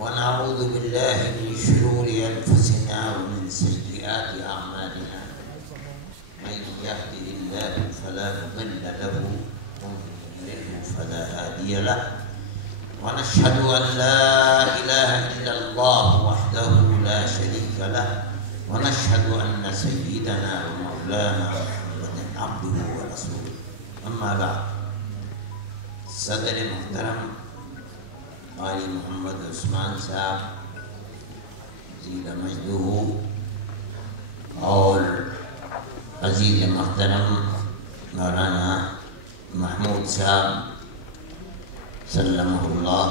ونعوذ بالله من شرور أنفسنا ومن سيئات أعمالنا من يهده الله فلا مضل له ومن يضلل فلا هادي له ونشهد أن لا إله إلا الله وحده لا شريك له ونشهد أن سيدنا ومولانا محمدا عبده ورسوله أما بعد صدر محترم قاری محمد عثمان صاحب زید مجدہ اور عزیز محترم مولانا محمود صاحب سلمہ اللہ،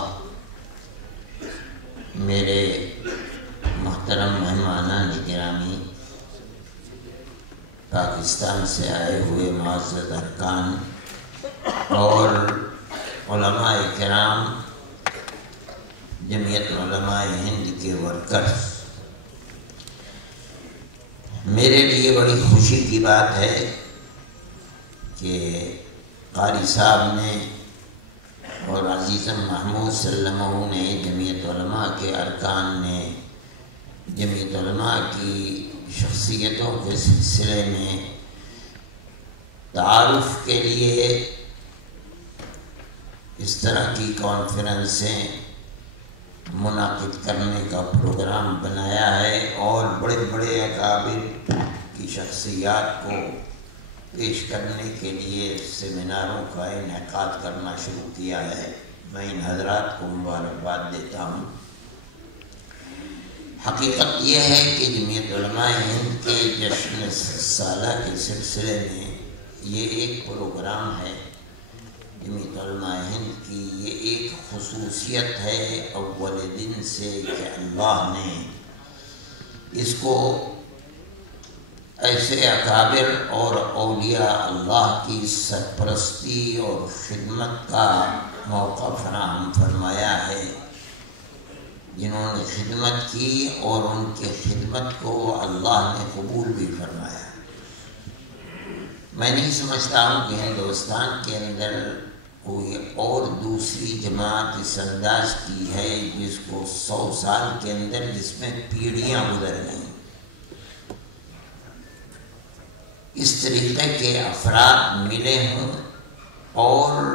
میرے محترم مہمانان گرامی، پاکستان سے آئے ہوئے معزز ارکان اور علماء کرام، جمعیت علماء ہند کے ورکرز، میرے لیے بڑی خوشی کی بات ہے کہ قاری صاحب نے اور عزیزم محمود سلمہ نے، جمعیت علماء کے ارکان نے جمعیت علماء کی شخصیتوں کے سلسلے میں تعارف کے لیے اس طرح کی کانفرنسیں منعقد کرنے کا پروگرام بنایا ہے اور بڑے بڑے اکابر کی شخصیات کو پیش کرنے کے لیے سیمیناروں کا انعقاد کرنا شروع کیا ہے۔ میں ان حضرات کو مبارکباد دیتا ہوں۔ حقیقت یہ ہے کہ جمعیت علماء ہند کے جشن سالہ کے سلسلے میں یہ ایک پروگرام ہے۔ جمعیت علماء ہند کی یہ ایک خصوصیت ہے اول دن سے کہ اللہ نے اس کو ایسے اکابر اور اولیاء اللہ کی سرپرستی اور خدمت کا موقع فراہم فرمایا ہے، جنہوں نے خدمت کی اور ان کی خدمت کو اللہ نے قبول بھی فرمایا۔ میں نہیں سمجھتا ہوں کہ ہندوستان کے اندر کوئی اور دوسری جماعت اس انداز کی ہے جس کو 100 سال کے اندر جس میں پیڑھیاں گزر گئیں، اس طریقے کے افراد ملے ہوں اور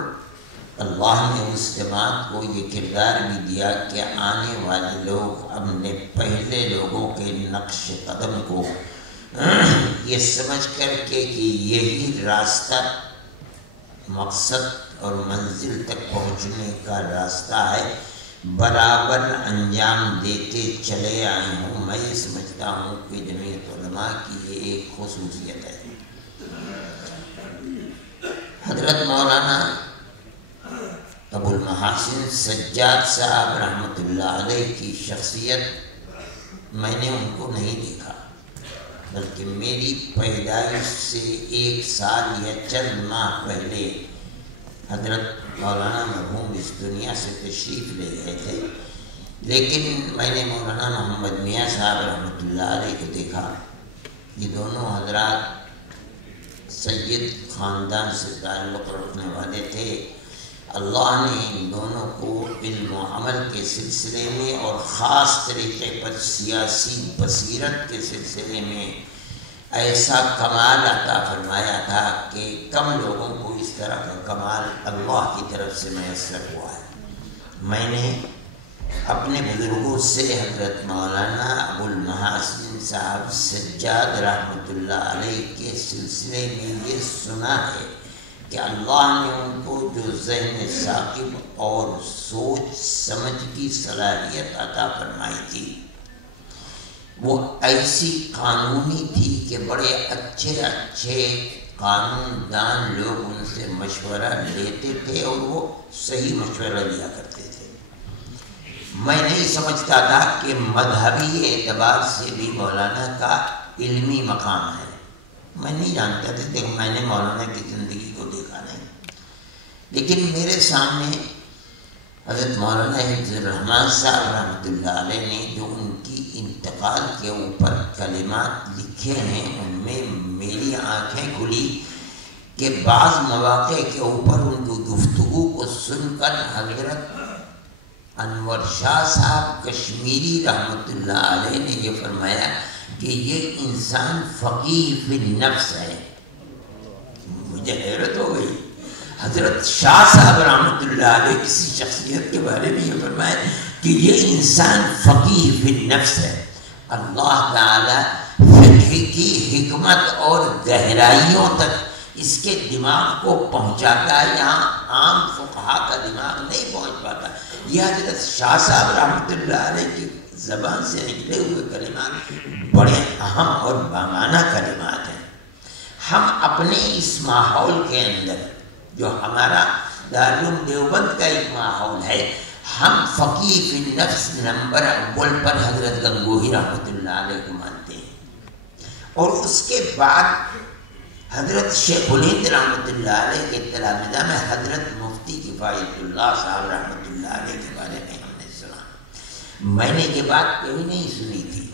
اللہ نے اس جماعت کو یہ کردار بھی دیا کہ آنے والے لوگ اپنے پہلے لوگوں کے نقش قدم کو یہ سمجھ کر کے کہ یہی راستہ مقصد اور منزل تک پہنچنے کا راستہ ہے، برابر انجام دیتے چلے آئے ہوں۔ میں یہ سمجھتا ہوں کہ جمعیت علماء کی یہ ایک خصوصیت ہے۔ حضرت مولانا ابو المحاسن سجاد صاحب رحمۃ اللہ علیہ کی شخصیت میں نے ان کو نہیں دیکھا، بلکہ میری پیدائش سے 1 سال یا چند ماہ پہلے حضرت مولانا مرحوم اس دنیا سے تشریف لے گئے تھے، لیکن میں نے مولانا محمد میاں صاحب رحمۃ اللہ علیہ کو دیکھا۔ یہ دونوں حضرات سید خاندان سے تعلق رکھنے والے تھے۔ اللہ نے ان دونوں کو علم و عمل کے سلسلے میں اور خاص طریقے پر سیاسی بصیرت کے سلسلے میں ایسا کمال عطا فرمایا تھا کہ کم لوگوں کو اس طرح کا کمال اللہ کی طرف سے میسر ہوا ہے۔ میں نے اپنے بزرگوں سے حضرت مولانا ابو المحاسن صاحب سجاد رحمۃ اللہ علیہ کے سلسلے میں یہ سنا ہے کہ اللہ نے ان کو جو ذہن ثاقب اور سوچ سمجھ کی صلاحیت عطا فرمائی تھی وہ ایسی قانونی تھی کہ بڑے اچھے قانون دان لوگ ان سے مشورہ لیتے تھے اور وہ صحیح مشورہ لیا کرتے تھے۔ میں نہیں سمجھتا تھا کہ مذہبی اعتبار سے بھی مولانا کا علمی مقام ہے، میں نہیں جانتا تھا کہ میں نے مولانا کی زندگی کو دیکھا نہیں، لیکن میرے سامنے حضرت مولانا حفظ الرحمان صاحب رحمۃ اللہ علیہ نے جو ان کی انتقال کے اوپر کلمات لکھے ہیں، ان میں میری آنکھیں کھلی کہ بعض مواقع کے اوپر ان کی گفتگو کو سن کر حضرت انور شاہ صاحب کشمیری رحمۃ اللہ علیہ نے یہ فرمایا کہ یہ انسان فقیہ فی النفس ہے. مجھے حیرت ہو گئی. حضرت شاہ صاحب رحمۃ اللہ علیہ کسی شخصیت کے بارے میں یہ فرمایا کہ یہ انسان فقیہ فی النفس ہے. اللہ تعالی فقہ کی حکمت اور گہرائیوں تک اس کے دماغ کو پہنچاتا ہے. یہاں عام فقہا کا دماغ نہیں پہنچ پاتا. یہ حضرت شاہ صاحب رحمۃ اللہ علیہ کی زبان سے نکلے ہوئے کلمات بڑے اہم اور بامعنی کلمات ہیں. ہم اپنے اس ماحول کے اندر جو ہمارا دارالعلوم دیوبند کا ایک ماحول ہے، ہم فقیہ فی النفس نمبر اول پر حضرت گنگوہی رحمۃ اللہ علیہ کو مانتے ہیں، اور اس کے بعد حضرت شیخ الہند رحمۃ اللہ علیہ کے تلامذہ میں حضرت مفتی کفایت اللہ صاحب رحمۃ اللہ علیہ کے بارے میں ہم نے سنا. میں نے یہ بات کبھی نہیں سنی تھی،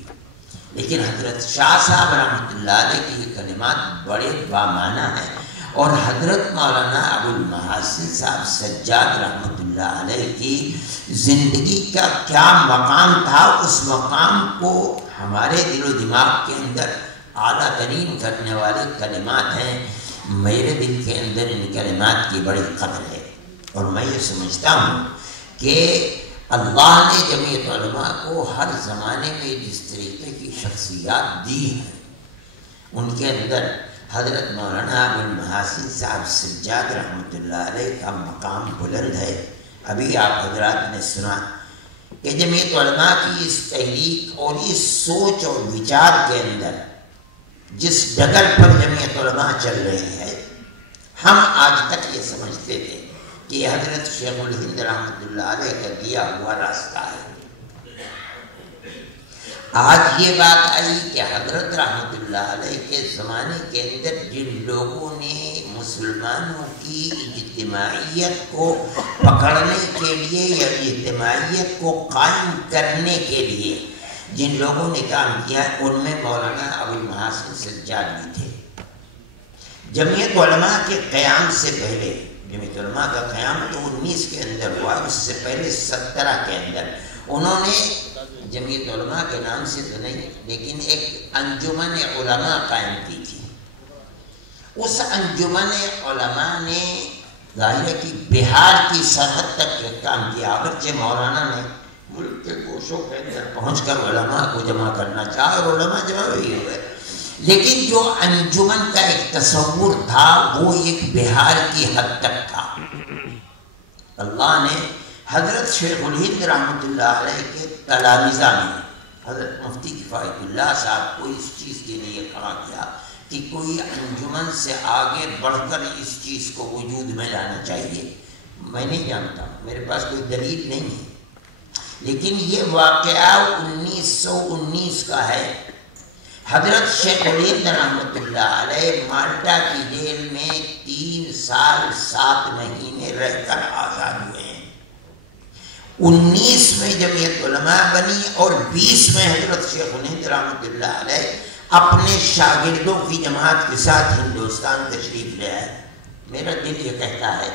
لیکن حضرت شاہ صاحب رحمۃ اللہ علیہ کے یہ کلمات بڑے بامعنی ہیں. اور حضرت مولانا ابو المحاسن صاحب سجاد رحمۃ اللہ علیہ کی زندگی کا کیا مقام تھا، اس مقام کو ہمارے دل و دماغ کے اندر اعلیٰ ترین کرنے والے کلمات ہیں. میرے دل کے اندر ان کلمات کی بڑی قدر ہے، اور میں یہ سمجھتا ہوں کہ اللہ نے جمعیت علماء کو ہر زمانے میں جس طریقے کی شخصیات دی ہیں، ان کے اندر حضرت مولانا ابو المحاسن صاحب سجاد رحمۃ اللہ علیہ کا مقام بلند ہے. ابھی آپ حضرات نے سنا کہ جمعیت علماء کی اس تحریک اور اس سوچ اور وچار کے اندر جس ڈگر پر جمعیت علماء چل رہی ہے، ہم آج تک یہ سمجھتے تھے کہ یہ حضرت شیخ الہند رحمۃ اللہ علیہ کا دیا ہوا راستہ ہے. آج یہ بات آئی کہ حضرت رحمۃ اللہ علیہ کے زمانے کے اندر جن لوگوں نے مسلمانوں کی اجتماعیت کو پکڑنے کے لیے یا اجتماعیت کو قائم کرنے کے لیے جن لوگوں نے کام کیا، ان میں مولانا ابو المحاسن سجاد بھی تھے. جمعیت علماء کے قیام سے پہلے، جمعیت علماء کا قیام تو 19 کے اندر ہوا، اس سے پہلے 17 کے اندر انہوں نے جمعیت علماء کے نام سے تو نہیں لیکن ایک انجمن علماء قائم کی تھی. اس انجمن علماء نے ظاہر ہے کہ بہار کی سرحد تک کام کیا، اگرچہ مولانا نے ملک کے گوشوں کے اندر پہنچ کر علماء کو جمع کرنا چاہا اور علماء جمع بھی ہوئے، لیکن جو انجمن کا ایک تصور تھا وہ ایک بہار کی حد تک تھا. اللہ نے حضرت شیخ الہند رحمۃ اللہ علیہ کے تلامذہ میں حضرت مفتی کفایت اللہ صاحب کو اس چیز کے لیے کھڑا کیا کہ کوئی انجمن سے آگے بڑھ کر اس چیز کو وجود میں لانا چاہیے. میں نہیں جانتا، میرے پاس کوئی دلیل نہیں ہے، لیکن یہ واقعہ 1919 کا ہے. حضرت شیخ الہند رحمۃ اللہ علیہ مالٹا کی جیل میں 3 سال 7 مہینے رہ کر آزاد ہوئے ہیں. 19 میں جمعیت علماء بنی اور 20 میں حضرت شیخ الہند رحمۃ اللہ علیہ اپنے شاگردوں کی جماعت کے ساتھ ہندوستان تشریف لے آئے. میرا دل یہ کہتا ہے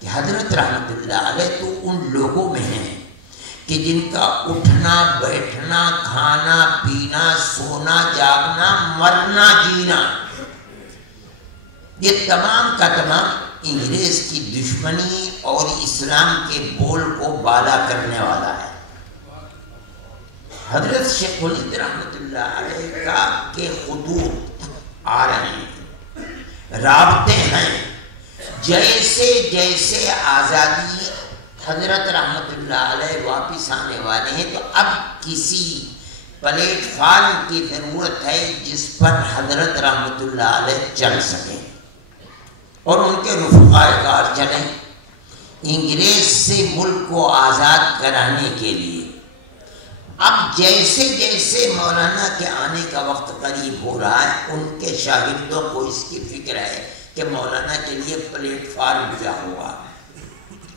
کہ حضرت رحمۃ اللہ علیہ تو ان لوگوں میں ہیں کہ جن کا اٹھنا بیٹھنا کھانا پینا سونا جاگنا مرنا جینا یہ تمام کا تمام انگریز کی دشمنی اور اسلام کے بول کو بالا کرنے والا ہے. حضرت شیخ الہند رحمۃ اللہ علیہ کا کے خطوط آ رہے ہیں، رابطے ہیں. جیسے جیسے آزادی حضرت رحمۃ اللہ علیہ واپس آنے والے ہیں تو اب کسی پلیٹ فارم کی ضرورت ہے جس پر حضرت رحمۃ اللہ علیہ چل سکیں اور ان کے رفقائے کار چلیں انگریز سے ملک کو آزاد کرانے کے لیے. اب جیسے جیسے مولانا کے آنے کا وقت قریب ہو رہا ہے ان کے شاگردوں کو اس کی فکر ہے کہ مولانا کے لیے پلیٹ فارم کیا ہوگا.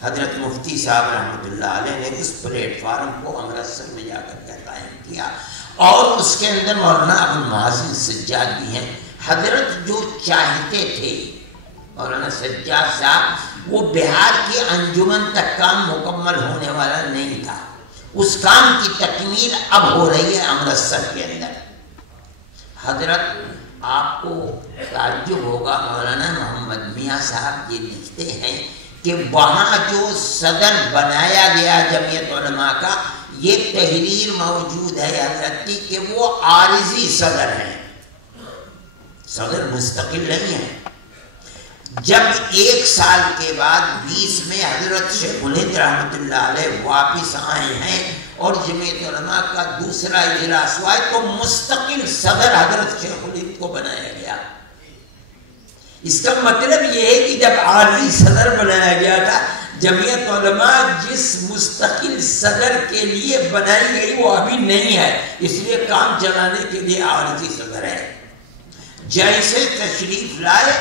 حضرت مفتی صاحب رحمۃ اللہ علیہ نے اس پلیٹ فارم کو امرتسر میں جا کر قائم کیا اور اس کے اندر مولانا ابو المحاسن سجاد بھی ہیں. حضرت جو چاہتے تھے مولانا سجاد صاحب وہ بہار کی انجمن تک کام مکمل ہونے والا نہیں تھا. اس کام کی تکمیل اب ہو رہی ہے امرتسر کے اندر. حضرت آپ کو تعجب ہوگا، مولانا محمد میاں صاحب یہ لکھتے ہیں کہ وہاں جو صدر بنایا گیا جمعیت علماء کا، یہ تحریر موجود ہے حضرت کی کہ وہ عارضی صدر ہیں، صدر مستقل نہیں ہے. جب 1 سال کے بعد 20 میں حضرت شیخ الہند رحمۃ اللہ علیہ واپس آئے ہیں اور جمعیت علماء کا دوسرا اجلاس ہوا ہے تو مستقل صدر حضرت شیخ الہند کو بنایا گیا. اس کا مطلب یہ ہے کہ جب عارضی صدر بنایا گیا تھا، جمعیت علماء جس مستقل صدر کے لیے بنائی گئی وہ ابھی نہیں ہے، اس لیے کام چلانے کے لیے عارضی صدر ہے. جیسے تشریف لائے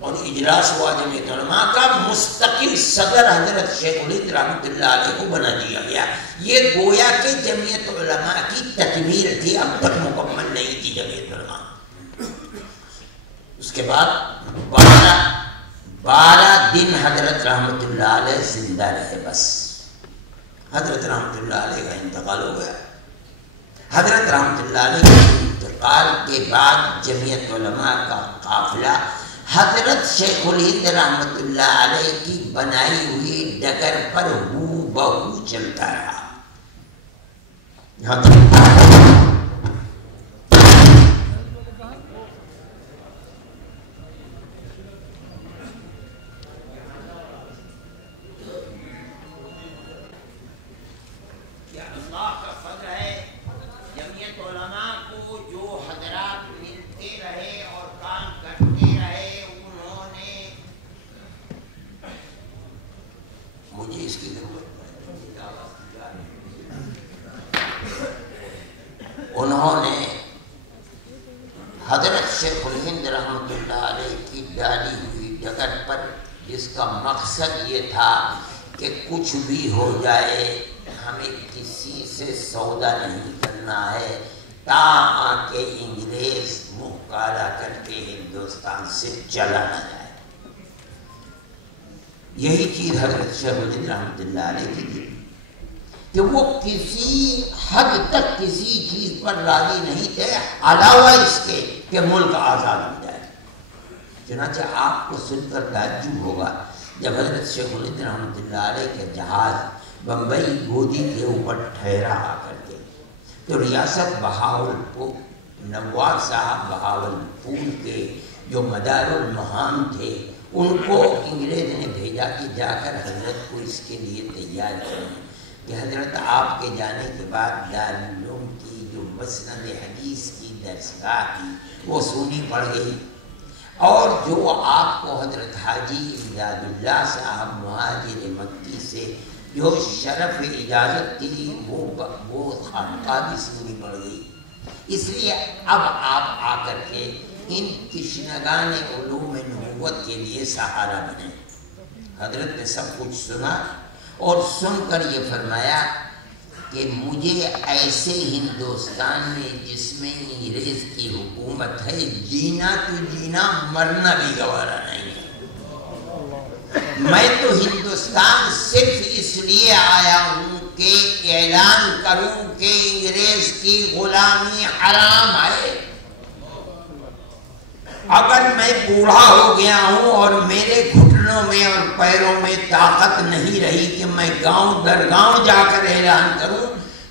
اور اجلاس ہوا جمعیت علماء کا، مستقل صدر حضرت شیخ الہند رحمۃ اللہ علیہ کو بنا دیا گیا. یہ گویا کہ جمعیت علماء کی تکمیل تھی، اب تک مکمل نہیں تھی جمعیت علماء. اس کے بعد 12 دن حضرت رحمۃ اللہ علیہ زندہ رہے. بس حضرت رحمۃ اللہ علیہ کا انتقال ہو گیا. حضرت رحمۃ اللہ علیہ کے انتقال کے بعد جمعیت علماء کا قافلہ حضرت شیخ الہند رحمۃ اللہ علیہ کی بنائی ہوئی ڈگر پر ہو بہو چلتا رہا. انہوں نے حضرت شیخ الہند رحمۃ اللہ علیہ کی ڈالی ہوئی ڈگر پر، جس کا مقصد یہ تھا کہ کچھ بھی ہو جائے ہمیں کسی سے سودا نہیں کرنا ہے تا آ کے انگریز منہ کالا کر کے ہندوستان سے چلا نہ جائے. یہی چیز حضرت شیخ الہند رحمۃ اللہ علیہ کی تھی کہ وہ کسی حد تک کسی چیز پر راضی نہیں تھے علاوہ اس کے کہ ملک آزاد ہو جائے. چنانچہ آپ کو سن کر تعجب ہوگا، جب حضرت شیخ الہند رحمۃ اللہ علیہ کا جہاز بمبئی گودی کے اوپر ٹھہرا آ کر کے، تو ریاست بہاولپور، نواب صاحب بہاولپور کے جو مدار المہام تھے، ان کو انگریز نے بھیجا کہ جا کر حضرت کو اس کے لیے تیار کریں کہ حضرت آپ کے جانے کے بعد دارالعلوم کی جو مسند حدیث کی درسگاہ تھی وہ سونی پڑ گئی، اور جو آپ کو حضرت حاجی امداد اللہ صاحب مہاجر مکی سے جو شرف اجازت تھی وہ خانقاہ بھی سونی پڑ گئی. اس لیے اب آپ آ کر کے ان تشنگان علوم نبوت کے لیے سہارا بنے. حضرت نے سب کچھ سنا اور سن کر یہ فرمایا کہ مجھے ایسے ہندوستان میں جس میں انگریز کی حکومت ہے جینا تو جینا، مرنا بھی گوارا نہیں ہے. میں تو ہندوستان صرف اس لیے آیا ہوں کہ اعلان کروں کہ انگریز کی غلامی حرام ہے. اگر میں بوڑھا ہو گیا ہوں اور میرے گھٹنوں میں اور پیروں میں طاقت نہیں رہی کہ میں گاؤں در گاؤں جا کر اعلان کروں،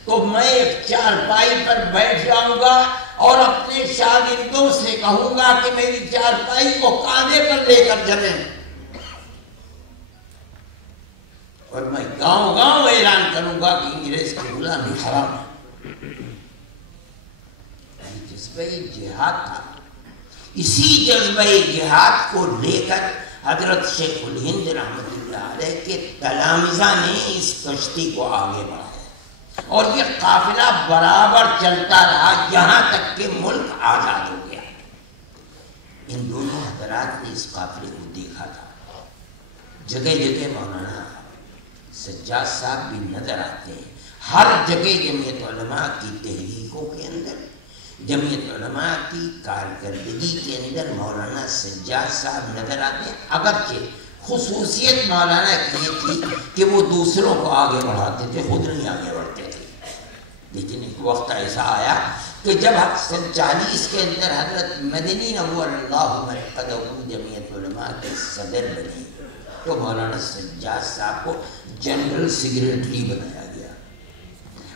تو میں ایک چارپائی پر بیٹھ جاؤں گا اور اپنے شاگردوں سے کہوں گا کہ میری چارپائی کو کاندھے پر لے کر چلیں، اور میں گاؤں گاؤں اعلان کروں گا کہ انگریز کی غلامی حرام ہے. جذبہ جہاد تھا. اسی جذبہ جہاد کو لے کر حضرت شیخ الہند رحمۃ اللہ علیہ کے تلامذہ نے اس کشتی کو آگے بڑھایا اور یہ قافلہ برابر چلتا رہا یہاں تک کہ ملک آزاد ہو گیا. ان دونوں حضرات نے اس قافلے کو دیکھا تھا. جگہ جگہ مولانا سجاد صاحب بھی نظر آتے ہیں. ہر جگہ جمعیت علماء کی تحریکوں کے اندر، جمعیت علماء کی کارکردگی کے اندر مولانا سجاد صاحب نظر آتے ہیں. اگرچہ خصوصیت مولانا کی یہ تھی کہ وہ دوسروں کو آگے بڑھاتے تھے، خود نہیں آگے بڑھتے تھے. لیکن ایک وقت ایسا آیا کہ جب 1940 کے اندر حضرت مدنی نور اللہ مرقدہ جمعیت علماء کے صدر بنے تو مولانا سجاد صاحب کو جنرل سیکریٹری بنایا گیا.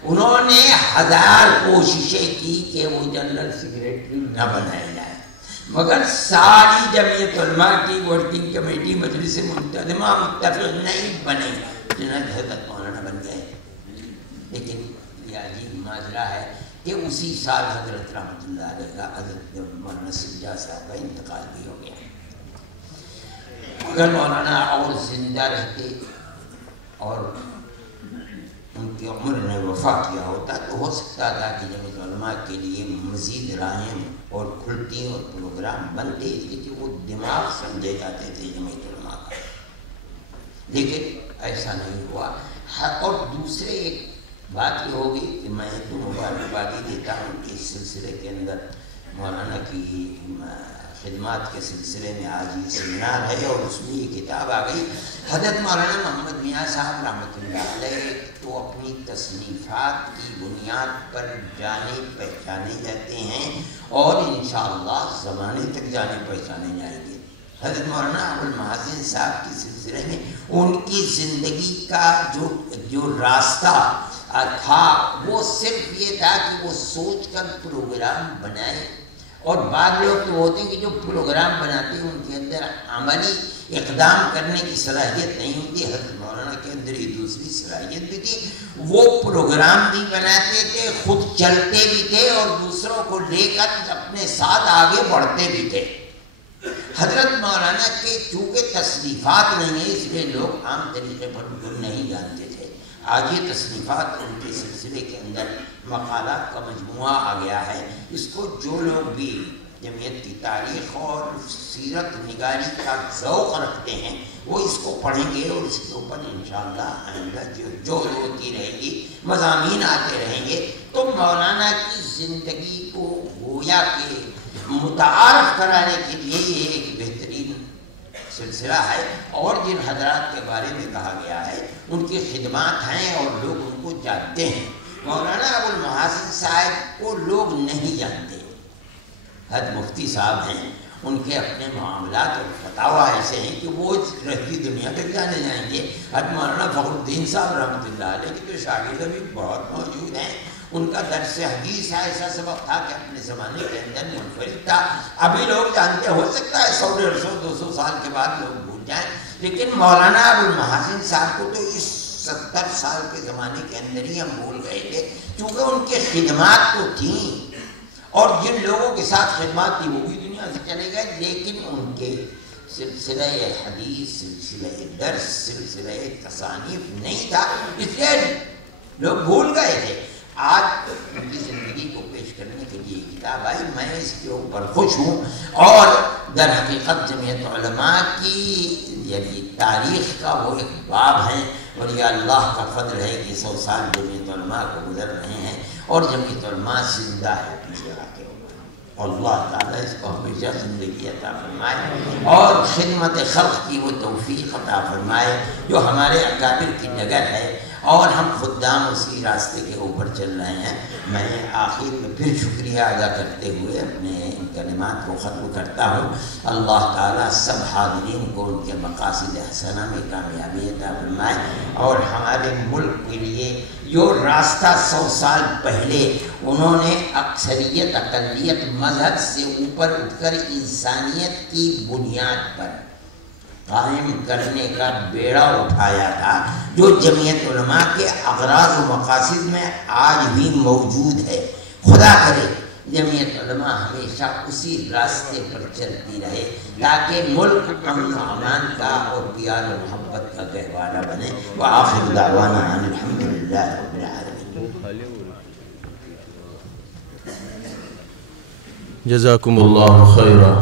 انہوں نے 1000 کوششیں کی کہ وہ جنرل سیکریٹری نہ بنایا جائے، مگر ساری جمعیت علماء کی ورکنگ کمیٹی مجلس منتظمہ متفق نہیں بنے، چنانچہ حضرت مولانا بن گئے. لیکن یہ عجیب ماجرا ہے کہ اسی سال حضرت رحمۃ اللہ علیہ کا حضرت مولانا سجاد صاحب کا انتقال بھی ہو گیا. اگر مولانا اور زندہ رہتے اور ان کی عمر نے وفا کیا ہوتا تو ہو سکتا تھا کہ جمعیت علماء کے لیے مزید راہیں اور کھلتی اور پروگرام بنتے، اس لیے کہ وہ دماغ سمجھے جاتے تھے جمعیت علماء کا. لیکن ایسا نہیں ہوا. اور دوسرے ایک بات یہ ہوگی کہ میں تو مبارکبادی دیتا ہوں کہ اس سلسلے کے اندر مولانا کی خدمات کے سلسلے میں آج یہ سیمینار ہے اور اس میں یہ کتاب آ گئی. حضرت مولانا محمد میاں صاحب رحمۃ اللہ علیہ تو اپنی تصنیفات کی بنیاد پر جانے پہچانے جاتے ہیں اور انشاءاللہ زمانے تک جانے پہچانے جائیں گے. حضرت مولانا ابوالمحاسن صاحب کے سلسلے میں ان کی زندگی کا جو راستہ تھا وہ صرف یہ تھا کہ وہ سوچ کر پروگرام بنائے. اور بعض لوگ تو ہوتے ہیں کہ جو پروگرام بناتے ہیں ان کے اندر عملی اقدام کرنے کی صلاحیت نہیں ہوتی. حضرت مولانا کے اندر یہ دوسری صلاحیت بھی تھی، وہ پروگرام بھی بناتے تھے، خود چلتے بھی تھے اور دوسروں کو لے کر اپنے ساتھ آگے بڑھتے بھی تھے. حضرت مولانا کے چونکہ تصنیفات نہیں ہیں اس لیے لوگ عام طریقے پر ان کو نہیں جانتے تھے. آج یہ تصنیفات ان کے سلسلے کے اندر مقالات کا مجموعہ آ گیا ہے. اس کو جو لوگ بھی جمعیت کی تاریخ اور سیرت نگاری کا ذوق رکھتے ہیں وہ اس کو پڑھیں گے اور اس کے اوپر انشاءاللہ آئندہ جو ہوتی رہے گی مضامین آتے رہیں گے تو مولانا کی زندگی کو گویا کہ متعارف کرانے کے لیے یہ ایک بہترین سلسلہ ہے. اور جن حضرات کے بارے میں کہا گیا ہے ان کی خدمات ہیں اور لوگ ان کو جانتے ہیں. مولانا ابوالمحاسن صاحب کو لوگ نہیں جانتے. حد مفتی صاحب ہیں، ان کے اپنے معاملات اور فتاویٰ ایسے ہیں کہ وہ رہتی دنیا تک جانے جائیں گے. حد مولانا فخر الدین صاحب رحمۃ اللہ علیہ کے جو شاگرد بھی بہت موجود ہیں، ان کا درس حدیث ایسا سبق تھا کہ اپنے زمانے کے اندر منفرد تھا. ابھی لوگ جانتے، ہو سکتا ہے 100 150 200 سال کے بعد لوگ بھول جائیں، لیکن مولانا ابوالمحاسن صاحب کو تو اس 70 سال کے زمانے کے اندر ہی ہم بھول گئے تھے، کیونکہ ان کے خدمات تو تھیں اور جن لوگوں کے ساتھ خدمات تھی وہ بھی دنیا سے چلے گئے، لیکن ان کے سلسلہ حدیث، سلسلہ درس، سلسلہ تصانیف نہیں تھا، اس لیے لوگ بھول گئے تھے. آج ان کی زندگی کو پیش کرنے کے لیے کتاب آئی، میں اس کے اوپر خوش ہوں. اور در حقیقت جمعیت علماء کی یعنی تاریخ کا وہ ایک باب ہے اور یہ اللہ کا فضل ہے کہ 100 سال جمعیت علماء کو گزر رہے ہیں اور جمعیت علماء زندہ ہے پیچھے آ کے. اللہ تعالیٰ اس کو ہمیشہ زندگی عطا فرمائے اور خدمت خلق کی وہ توفیق عطا فرمائے جو ہمارے اکابر کی جگہ ہے اور ہم خدام اسی راستے کے اوپر چل رہے ہیں. میں آخر میں پھر شکریہ ادا کرتے ہوئے اپنے کلمات کو ختم کرتا ہوں. اللہ تعالیٰ سب حاضرین کو ان کے مقاصد حسنہ میں کامیابی عطا فرمائے اور ہمارے ملک کے لیے جو راستہ 100 سال پہلے انہوں نے اکثریت اقلیت مذہب سے اوپر اٹھ کر انسانیت کی بنیاد پر قائم کرنے کا بیڑا اٹھایا تھا، جو جمعیت علماء کے اغراض و مقاصد میں آج بھی موجود ہے. خدا کرے جمعیت علماء ہمیشہ اسی راستے پر چلتی رہے تاکہ ملک امن و امان کا اور پیار و محبت کا گہوارہ بنے. وآخر دعوانا ان الحمدللہ رب العالمین. جزاکم اللہ خیرا.